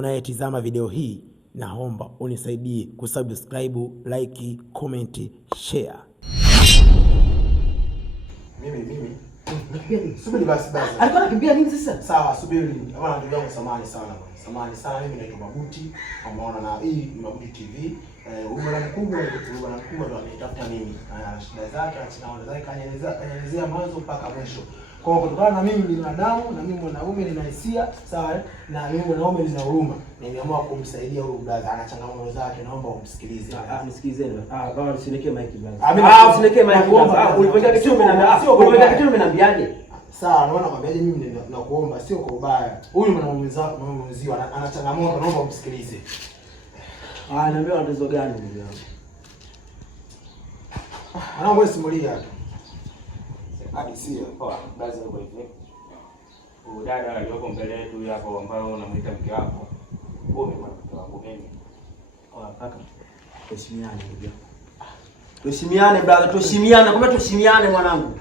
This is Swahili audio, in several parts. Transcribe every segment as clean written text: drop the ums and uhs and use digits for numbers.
unayetizama video hii, naomba unisaidie kusubscribe, like, comment, share. Mimi. Subiri basi. Alikuwa anakimbia nini sasa? Sawa, subiri. Bwana ndugu yangu, samahani sana. Samahani sana, mimi naitwa Mabuti. Umeona na hii ni Mabuti TV. Bwana mkubwa ndo amenitafuta mimi. Ana shida zake, kanielezea mwanzo mpaka mwisho. Kwa hiyo kutokana na mimi ni binadamu na mimi mwanaume nina hisia, sawa? Na mimi mwanaume nina huruma. Nimeamua kumsaidia huyu brother, ana changamoto zake, naomba umsikilize. Nisikilizeni. Baba usinekee mic brother. Usinekee mic brother. Ulipenda kitu umeniambia. Sio ulipenda kitu umeniambiaje? Sawa, naona kwambiaje, mimi nakuomba sio kwa ubaya. Huyu mwanaume wako, mwanaume mwenzio ana changamoto, naomba umsikilize. Niambia tatizo gani ndugu yangu? Anaomba simulia tu. Sio poa, basi uko hivi. Dada aliyoko mbele yetu hapo ambao unamuita mke wako. Wewe ni mke wako mimi. Kaka. Tuheshimiane ndugu yangu. Tuheshimiane brother, tuheshimiane. Kumbe tuheshimiane mwanangu.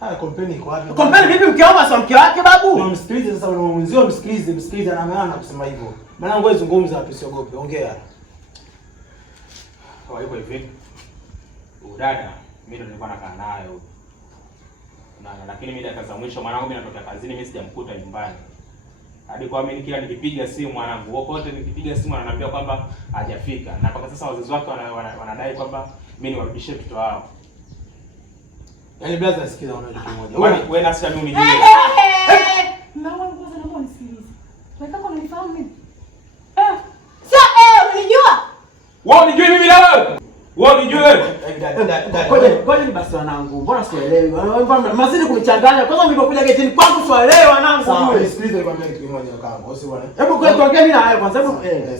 Haya, kompeni iko wapi? Kompeni vipi mke wangu sio mke wake babu? Msikilize sasa, mwanaume mwenzio msikilize ana maana kusema hivyo. Mwanangu wewe zungumza hapo, usiogope, ongea. Yuko hivi. Dada, mimi ndo nilikuwa nakaa naye huko. Lakini mimi dakika za mwisho mwanangu mimi natoka kazini, mimi sijamkuta nyumbani. Hadi kwa mimi kila nikipiga simu mwanangu, wote nikipiga simu ananiambia kwamba hajafika. Na mpaka sasa wazazi wake wanadai kwamba mimi niwarudishie mtoto wao. Yaani brother, sikiza una kitu kimoja. Wewe na sasa mimi unijue. Mama kwanza naomba unisikilize. Wewe kama unifahamu mimi? Unijua? Wewe unijui mimi na wewe? Wewe unijue? Ngoja ni basi wanangu. Mbona sielewi? Mbona mazidi kunichanganya? Kwanza nilipokuja getini kwangu sielewi wanangu. Sawa, nisikilize nikwambie kitu kimoja kaka. Usi bwana. Hebu kwa tuongee mimi na wewe kwanza.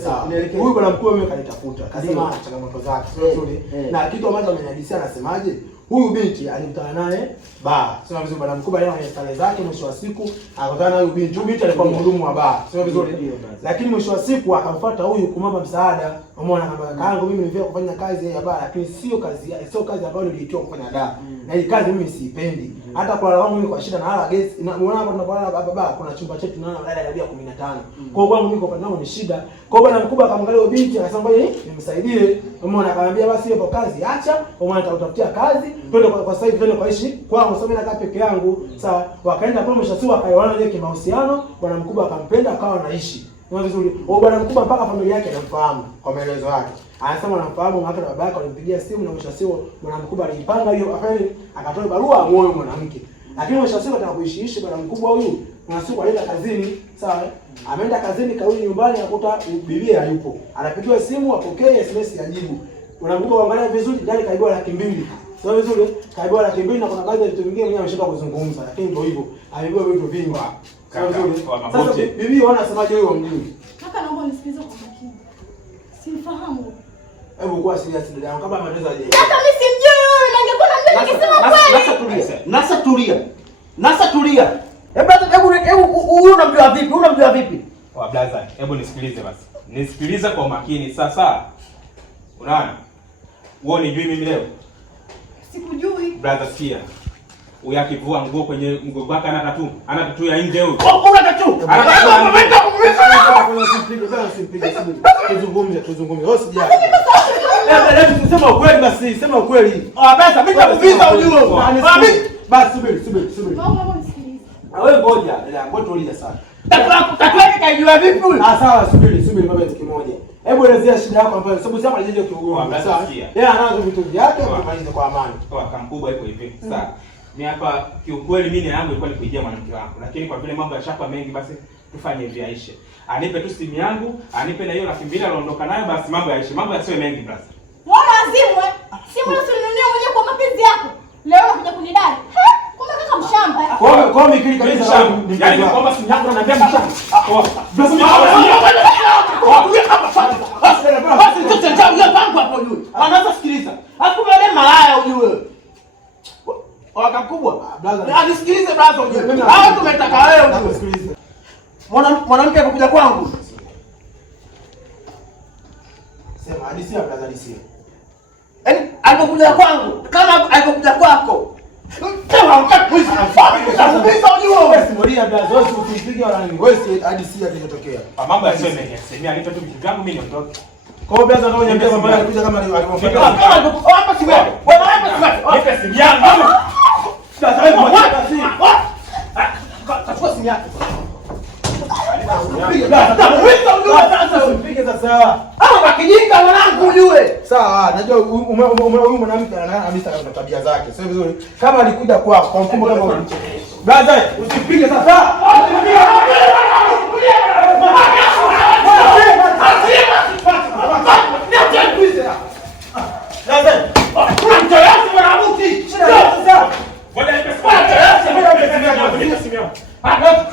Sawa. Huyu bwana mkuu mimi kanitafuta. Kasema changamoto zake. Sio nzuri. Na kitu ambacho amenihadithia anasemaje? Huyu binti alikutana naye baa. Sio vizuri, bwana mkubwa yeye ana stare zake, mwisho wa siku akakutana na huyu binti. Huyu binti alikuwa mhudumu wa baa. Sio vizuri. Lakini mwisho wa siku akamfuata huyu kumwomba msaada. Umeona kama kakaangu mimi nilivyo kufanya kazi ya baa, lakini sio kazi ambayo niliitiwa kufanya da. Na hii kazi mimi siipendi. Hata kwa wangu mimi kwa shida na hala guest. Unaona hapa tunapolala baba kuna chumba chetu tunaona baada ya 15. Kwa hiyo mimi kwa nao ni shida. Kwa hiyo bwana mkubwa akamwangalia huyo binti akasema ngoja nimsaidie. Umeona, akamwambia basi hiyo kazi acha, umeona nitakutafutia kazi. Twende kwa sasa hivi, twende kuishi kwangu, sababu nakaa peke yangu. Sawa, wakaenda kwa mshasiwa akaelewana ile kimahusiano, bwana mkubwa akampenda akawa anaishi. Ni vizuri. Bwana mkubwa mpaka familia yake anamfahamu kwa maelezo yake. Anasema anamfahamu, hata baba yake alimpigia simu na mshasiwa bwana mkubwa alipanga hiyo afanye, akatoa barua amuoe mwanamke. Lakini mshasiwa anataka kuishi bwana mkubwa huyu. Kuna siku alienda kazini, sawa? Ameenda kazini, karudi nyumbani akuta bibi hayupo. Anapigiwa simu apokee, SMS yajibu. Bwana mkubwa angalia vizuri, ndani kaibiwa 200,000. Sio vizuri, kaibiwa 200,000 na kuna baadhi ya vitu vingine mwenyewe ameshaka kuzungumza, lakini ndio hivyo. Ameibiwa vitu vingi. Sio vizuri. Sasa bibi wanasemaje wewe mjui? Kaka naomba unisikilize kwa makini. Simfahamu. Hebu kwa serious ndio yangu kama anaweza aje. Kaka mimi simjui wewe, na ningekuwa namjua nikisema kweli. Nasa tulia. Hebu huyu unamjua vipi? Unamjua vipi? Brother, hebu nisikilize basi. Nisikilize kwa makini sasa. Unaona? Wewe unijui mimi leo? Sikujui. Brother, sikia. Huyu akivua nguo kwenye mgongo wake ana tatu ya nje huyu. Una tatu. Tuzungumze. Wewe sijali. Hebu tuseme ukweli basi, sema ukweli. Basi mimi nitakuuliza ujue. Basi subiri. Naomba unisikilize. Wewe ngoja, ngoja tuulize sana. Tatu yake kaijua vipi huyu? Sawa, subiri baba kitu kimoja. Hebu elezea shida yako ambayo sababu sema alijeje kiugonga. Sawa. Yeye anazo vitu vyake tumalize kwa amani. Kwa kamkubwa iko hivi. Sawa. Mimi hapa kiukweli mimi nia yangu ilikuwa ni kuijia mwanamke wangu. Lakini kwa vile mambo yashapa mengi basi tufanye hivi aishe. Anipe tu simu yangu, anipe na hiyo 200,000 aliondoka nayo basi mambo yaishe. Mambo yasiwe mengi basi. Wewe azimu simu usinunulie mwenyewe kwa mapenzi yako. Leo unakuja kunidai. Kumbe kaka mshamba. Kwa mikili kabisa. Yaani kwamba simu yangu ananiambia mshamba. Basi chote cha huyo pango hapo juu. Anaanza sikiliza. Hakuna ile malaya ujue. Waka kubwa. Anisikilize brother ujue. Hao tumetaka wewe ujue. Sikilize. Mwanamke anakuja kwangu. Sema hadi si brother hadi si. Yaani alipokuja kwangu kama alipokuja kwako. Simulia blaza, wewe usipige wala nini. Wewe si hadi si atakayotokea. Mambo ya sema yasemea nipe tu vitu vyangu mimi niondoke. Kwa hiyo blaza kama uniambia mambo yanakuja kama alivyofanya. Hapa si wewe. Wewe hapa si wewe. Nipe simu yangu. Sasa wewe mwacha simu. Chukua simu yako. Usipige sasa. Kijinga mwanangu ujue. Sawa, najua huyu mwanamke ana tabia zake. Sio vizuri. Kama alikuja kwa mfumo kama huo. Blaza, usipige sasa.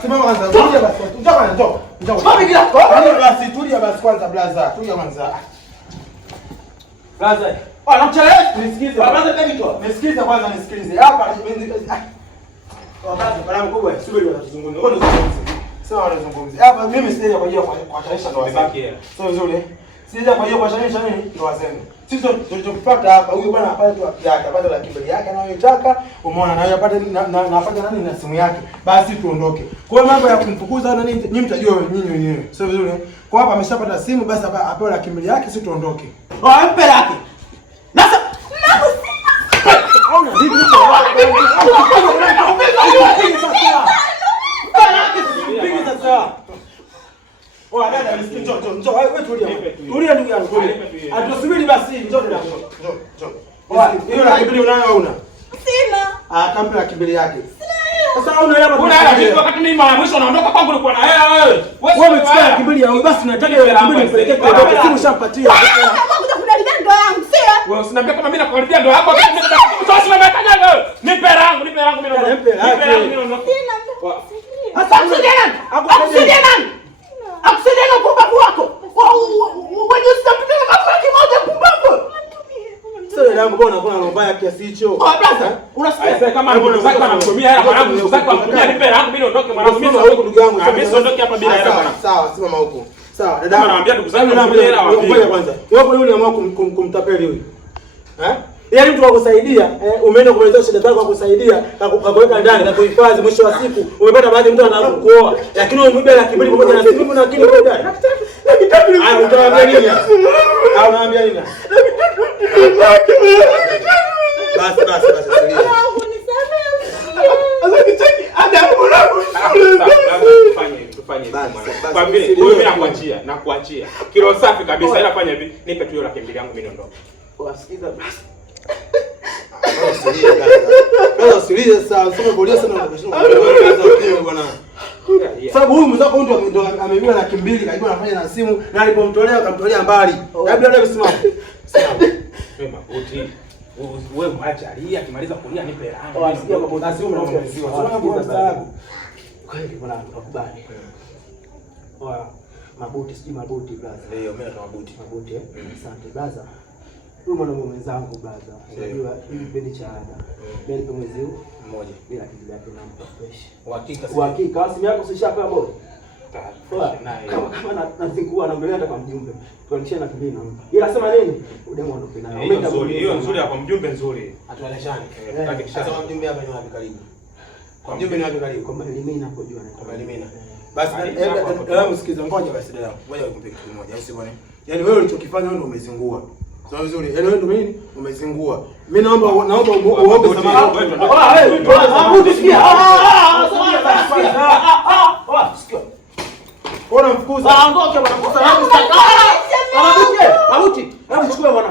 Simama kwanza. Tulia basi. Tulia basi kwanza blaza. Tulia kwanza. Blaza. Anamchelewesha. Nisikize. Blaza ndio. Nisikize kwanza nisikilize. Hapa bwana mkubwa, subiri watazungumza. Wewe unazungumza. Sawa wanazungumza. Hapa mimi sijaja kwa ajili ya kuhatarisha ndoa zake. Sio vizuri. Sijaja kwa ajili ya kuhatarisha nini? Ndoa zenu. Sisi tulichokipata hapa, huyu bwana apate tu haki yake, apate la kibali yake anayotaka, umeona, na apate na apate nani na simu yake. Basi tuondoke. Kwa hiyo mambo ya kumfukuza na nini, nyinyi mtajua nyinyi wenyewe. Sio vizuri. Kwa hapa ameshapata simu, basi apewe la kibali yake, sisi tuondoke. Ampe lake. Sasa Hauna hivi dada msikini, njoo. Wewe tulia. Tulia ndugu yangu, tulia. Atusubiri basi, njoo dada. Njoo. Hiyo la kibali unayo au una? Sina. Kampe la kibali yake. Sasa hauna hela Una hela wakati mimi mara mwisho naondoka kwangu ulikuwa na hela wewe. Wewe umechukua kibali yao, basi unataka ile kibali upeleke kwa simu ushampatia. Wewe usiniambia kama mimi nakuharibia ndoa yako. Sasa umekaja wewe. Nipe rangu mimi naondoka. Nipe rangu mimi naondoka. sasa akusaidie nani? Akusaidie na upumbavu wako. Wewe usitapita na mambo kimoja pumbavu. Sasa ndio mbona unakuwa na mbaya kiasi hicho? Brother, unasikia kama ndugu zako anamtumia hela mwanangu, ndugu zako anamtumia nipe rangu mimi naondoke mwanangu. Mimi huko ndugu yangu. Mimi siondoke hapa bila hela bwana. Sawa, simama huko. Sawa, dada. Anawaambia ndugu zangu anamtumia hela wapi? Ngoja kwanza. Wewe yule ameamua kumtapeli huyu. Yaani mtu wakusaidia, umeenda kumaliza shida zako akusaidia, akakuweka ndani na kuhifadhi, mwisho wa siku umepata baadhi mtu anataka kukuoa. Lakini wewe mbele laki mbili pamoja na simu na akili wewe dada. Ah, utawaambia nini? Ah, unaambia nini? Basi. Kwa vile mimi nakuachia. Kilo safi kabisa, ila fanya hivi, nipe tu hiyo laki mbili yangu mimi niondoke. Wasikiza basi. Usilie sana, sema bolia sana bwana. Sababu huyu mzako ndo ameibiwa laki mbili, kaiba anafanya na simu na alipomtolea akamtolea mbali. Labda leo simama. Sema uti. Wewe mwacha alia, akimaliza kulia nipe rangu. Wasikia mambo na simu na mziwa. Sema kwa sababu. Kweli bwana nakubali. Mabuti siji mabuti brother. Leo mimi na mabuti. Mabuti asante brother. Huyu mwanaume mwenzangu brother. Unajua hii kipindi cha ada. Mimi nipo mwezi huu mmoja bila kitu yake nampa fresh. Uhakika simu yako usishapa bora. Kama nazingua na mbele hata kwa mjumbe. Tuanishia na kibini nampa. Ila sema nini? Udemo ondoke nayo. Hiyo nzuri hapo mjumbe nzuri. Atueleshane. Sasa mjumbe hapa ni wapi karibu? Kwa mjumbe ni wapi karibu? Kwa Malimina hapo jua na. Kwa Malimina. Basi hebu msikize ngoja basi dada. Ngoja nikupe kitu kimoja. Au sivyo? Yaani wewe ulichokifanya wewe ndio umezingua. Sawa vizuri. Yaani wewe ndio nini? Umezingua. Mimi naomba uombe samahani. Mabuti sikia. Sikia. Ona mfukuza. Ondoke bwana. Mabuti. Hebu chukua bwana.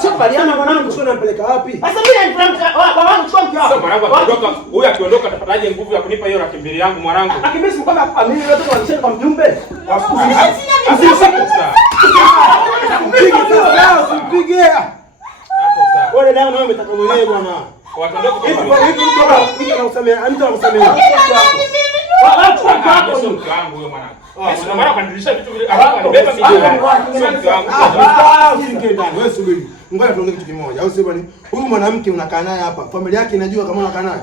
Sio baliana mwanangu, sio nampeleka wapi? Sasa mimi babangu chukua mke wako. Sio mwanangu akiondoka, huyu akiondoka atapataje nguvu ya kunipa hiyo laki mbili yangu mwanangu? Akimisi kama mimi watoto wanacheza kwa mjumbe. Usipige. Wewe dada yangu umetaka mwenyewe bwana. Watondoka hivi mtu anakusamea, mtu anakusamea. Sio mke wangu huyo mwanangu. Sio maana kanilisha vitu vile anabeba mimi. Sio mke wangu. Wewe subiri. Ngoja tuongee kitu kimoja. Au sio bwana? Huyu mwanamke unakaa naye hapa. Familia yake inajua kama unakaa naye?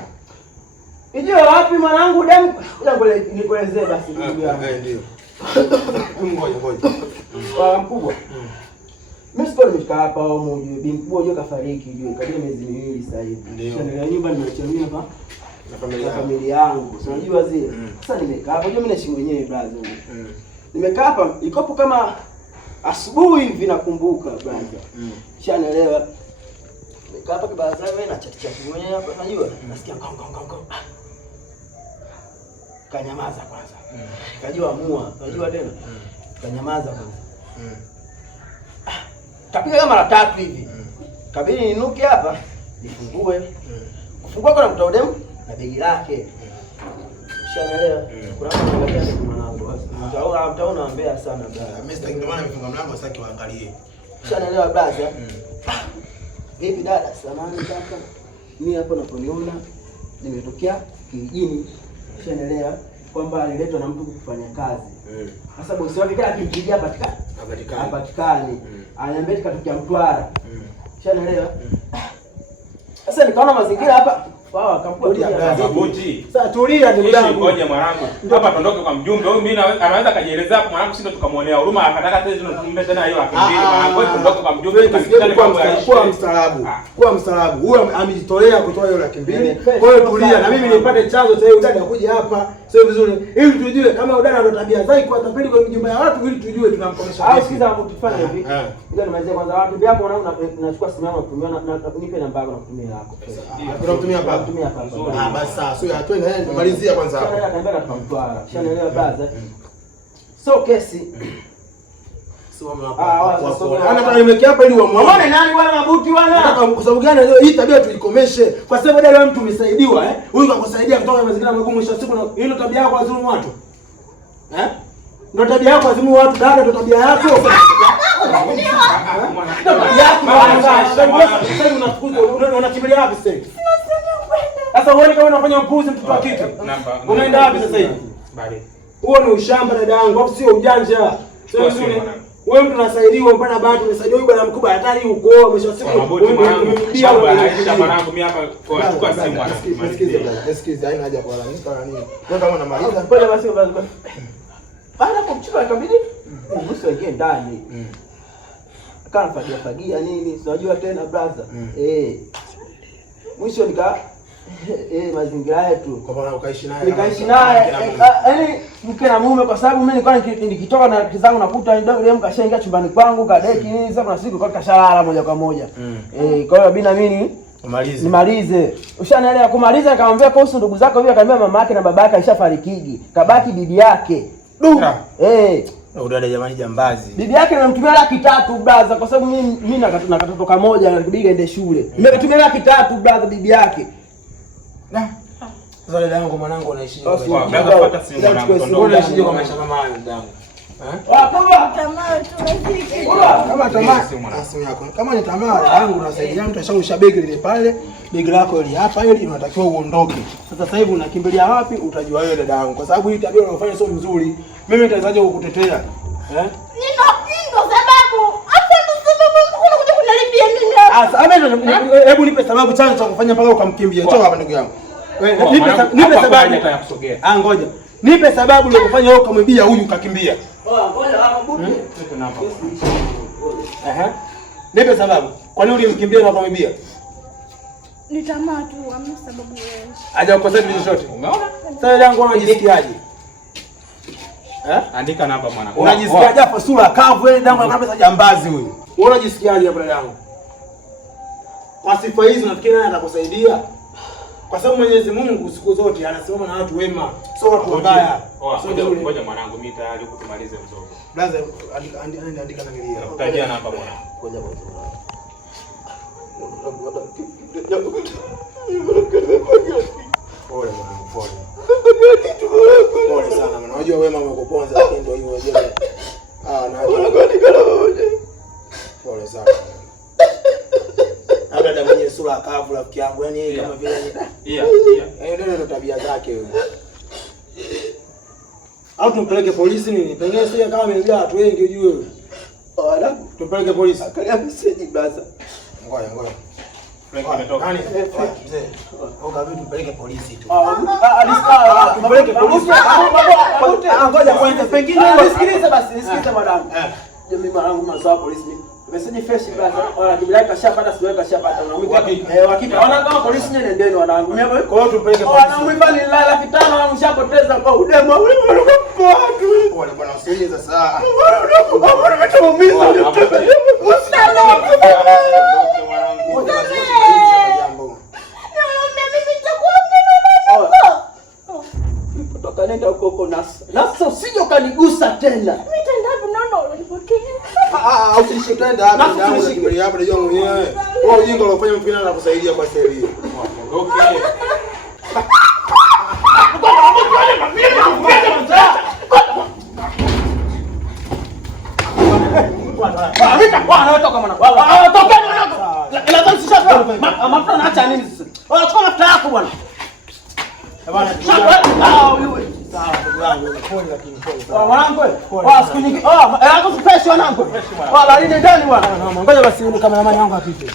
Ijue wapi mwanangu demu? Ngoja nikuelezee basi ndugu yangu. Ndio. Ngoja. Mkubwa. Mimi sikuwa nimekaa hapa au mjue bimkubwa unajua kafariki unajua kadri miezi 2 sasa hivi. Ndio nyumba nimeachia mimi hapa na familia yangu. Unajua zile. Sasa nimekaa hapa unajua mimi naishi mwenyewe brother. Nimekaa hapa ikopo kama asubuhi hivi nakumbuka brother. Shanaelewa. Nimekaa hapa kibarazani wewe na chat mwenyewe hapa unajua nasikia ngong. Kanyamaza kwanza. Kajua amua, unajua tena. Kanyamaza kwanza. Kapiga kama mara 3 hivi. Kabidi ninuke hapa, nifungue. Kufungua kwa mtoto demu na begi lake. Ushanaelewa? Kuna mtu angalia kwa mwanangu. Mtaona mbea sana brother. Mimi sitaki ndio maana nimefunga mlango sasa kiwaangalie. Ushanaelewa brother? Vipi dada? Samahani kaka. Mimi hapo naponiona nimetokea kijijini. Ushanaelewa? Kwamba aliletwa na mtu kufanya kazi. Sasa bosi wake kila akimpigia hapatikani. Ananiambia tukatokea Mtwara. Ushanaelewa? Sasa nikaona mazingira hapa sawa kampuni Mabuti. Sasa tulia ndugu yangu. Ngoja mwanangu. Hapa tondoke kwa mjumbe. Huyu mimi anaweza kajieleza hapo mwanangu sisi tukamuonea huruma akataka tena tumpe tena hiyo akimbili mwanangu. Wewe tondoke kwa mjumbe tukasikizane mambo ya kwa mstaarabu. Kwa mstaarabu. Huyu amejitolea kutoa hiyo akimbili. Kwa hiyo tulia na mimi nipate chanzo cha hiyo dada kuja hapa. Sio vizuri. Ili tujue kama dada ndo tabia zake kwa tapeli kwa nyumba ya watu ili tujue tunamkomesha. Au sikiza hapo tufanye hivi. Ndio nimalizie kwanza watu vyako unachukua simu yangu kutumia na nipe namba yako na kutumia yako. Tunatumia hapa. Basi sasa sio atwende naye tumalizia kwanza hapo. Kaambia katika Mtwara. Shanaelewa brother. So kesi. Ana nimekea hapa ili uamue. Unaona nani wala Mabuti wala? Kwa sababu gani leo hii tabia tuikomeshe? Kwa sababu dada mtu umesaidiwa huyu kakusaidia kutoka mazingira magumu mwisho wa siku na hilo tabia yako azimu watu. Ndio tabia yako azimu watu dada ndio tabia yako. Unakimbilia wapi sasa? Sasa uone kama unafanya upuzi mtoto wa kike. Unaenda wapi sasa hivi? Huo ni ushamba dada yangu, hapo sio ujanja. Sio vizuri. Wewe mtu unasaidiwa mpaka baadhi unasaidiwa huyu bwana mkubwa hatari huko mwisho wa siku. Umemrudia mwanangu mimi hapa kwa simu bwana. Excuse, haina haja kwa nini nini. Wewe kama unamaliza. Pole basi basi. Baada kumchukua ikabidi mguso ingie ndani. Kana fagia nini? Unajua tena brother. Mwisho mazingira yetu kwa maana ukaishi naye. Nikaishi naye yaani mke na mume kwa sababu mimi nilikuwa nikitoka na rafiki zangu nakuta ndio kashaingia chumbani kwangu kadeki nini sasa kuna siku kwa kashalala moja kwa moja. Kwa hiyo bina mimi nimalize. Ushanaelewa kumaliza nikamwambia kuhusu ndugu zako vile akamwambia mama yake na baba yake alishafarikigi. Kabaki bibi yake. Udada jamani jambazi. Bibi yake namtumia 300,000 brother kwa sababu mimi nakatoto kamoja nakibidi aende shule. Nimetumia 300,000 brother bibi yake. Sasa dada yangu mwanangu unaishi kwa pata simu mwanangu unaishi kwa maisha kama hayo dada yangu. Kama tamaa simu yako. Kama ni tamaa dada yangu unasaidia mtu ashausha begi lile pale, begi lako ile hapa ile unatakiwa uondoke. Sasa hivi unakimbilia wapi utajua wewe dada yangu kwa sababu hii tabia unayofanya sio nzuri. Mimi nitaanzaje kukutetea? Ndio sababu. Hata sababu unakuja kunalipia mimi. Sasa hebu nipe sababu chanzo cha kufanya mpaka ukamkimbia. Toa hapa ndugu yangu. Nipe sababu ya kusogea. Ngoja. Nipe sababu ya kufanya wewe ukamwibia huyu ukakimbia. Ngoja Mabuti. Nipe sababu. Kwa nini ulimkimbia na ukamwibia? Ni tamaa tu, hamna sababu wewe. Haja ukosea kitu chochote. Umeona? Sasa yangu unajisikiaje? Andika namba mwanangu. Unajisikiaje hapo sura kavu ile dangu na kabisa jambazi huyu. Wewe unajisikiaje hapo yangu? Kwa sifa hizi nafikiri naye atakusaidia. Kwa sababu Mwenyezi Mungu siku zote anasimama na watu wema, sio watu wabaya. Ngoja mwanangu mimi tayari kutumalize mzogo. Brother andika na milia. Utajia namba mwanangu. Ngoja kwanza. Pole mwanangu, pole. Pole sana mwana. Unajua wema umekuponza lakini ndio hiyo unajua. Pole sana. Dada mwenye sura kavu rafiki yangu yani yeye kama vile ndio tabia zake huyo. Au tumpeleke polisi nini? Pengine sio kama ameingia watu wengi ujue wewe. Alafu tumpeleke polisi. Angalia message brother. Ngoja. Nani? Mzee. Au gavi tumpeleke polisi tu. Tumpeleke polisi. Ngoja kwanza pengine nisikilize basi, nisikilize madam. Mimi mwanangu msawa polisi mimi. Message fresh basi. Kibilai kashapata siwe kashapata. Unamwita wakika. Wana kama polisi nyene ndeni wanangu. Mimi hapo. Kwa hiyo tupeleke polisi. Wanangu ibani lala kitano na mshapoteza kwa udemo. Wewe unakupa watu. Wale bwana usije sasa. Mbona umetuumiza? Nenda huko Nasa usije ukanigusa tena. Mimi tenda hapo naona unanipokea. Usishitenda hapo ndio kimeli hapo ndio mwenyewe. Wewe ujinga unafanya mpira na kusaidia kwa sheria. Okay. Ngoja basi kameramani wangu apite.